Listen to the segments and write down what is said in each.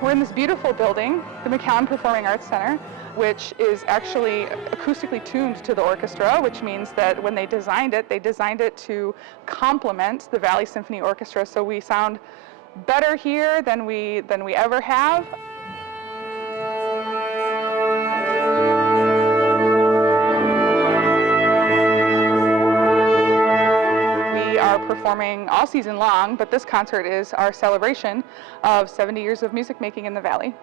We're in this beautiful building, the McAllen Performing Arts Center, which is actually acoustically tuned to the orchestra, which means that when they designed it to complement the Valley Symphony Orchestra, so we sound better here than we ever have. We are performing all season long, but this concert is our celebration of 70 years of music making in the Valley.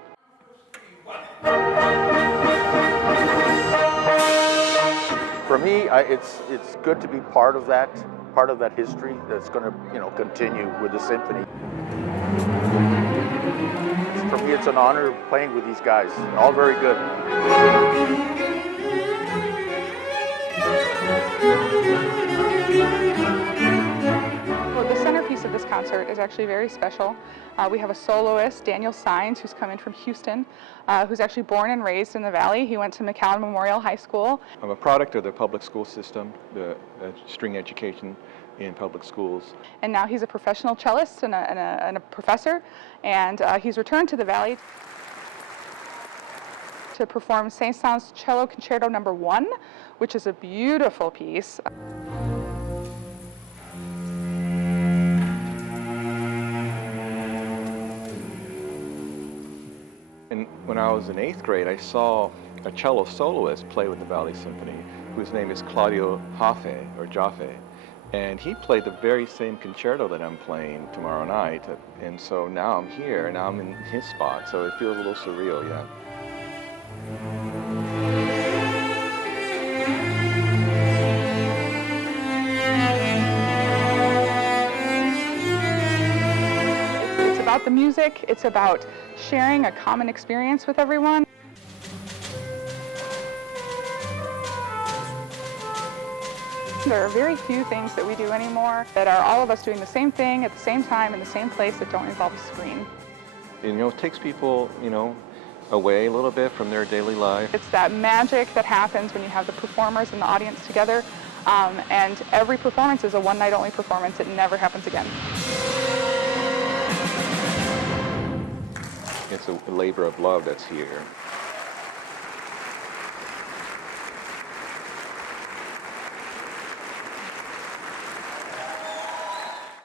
For me, it's good to be part of that history that's going to continue with the symphony. For me, it's an honor playing with these guys. All very good. Well, the centerpiece of this concert is actually very special. We have a soloist, Saenz, who's come in from Houston, who's actually born and raised in the Valley. He went to McAllen Memorial High School. I'm a product of the public school system, the string education in public schools. And now he's a professional cellist and a professor, and he's returned to the Valley to perform Saint-Saëns Cello Concerto No. 1, which is a beautiful piece. And when I was in 8th grade, I saw a cello soloist play with the Valley Symphony, whose name is Claudio Jaffe. And he played the very same concerto that I'm playing tomorrow night. And so now I'm here, now I'm in his spot, so it feels a little surreal, yeah. It's about the music, it's about sharing a common experience with everyone. There are very few things that we do anymore that are all of us doing the same thing at the same time in the same place that don't involve a screen. It takes people, away a little bit from their daily life. It's that magic that happens when you have the performers and the audience together, and every performance is a one-night-only performance. It never happens again. It's a labor of love that's here.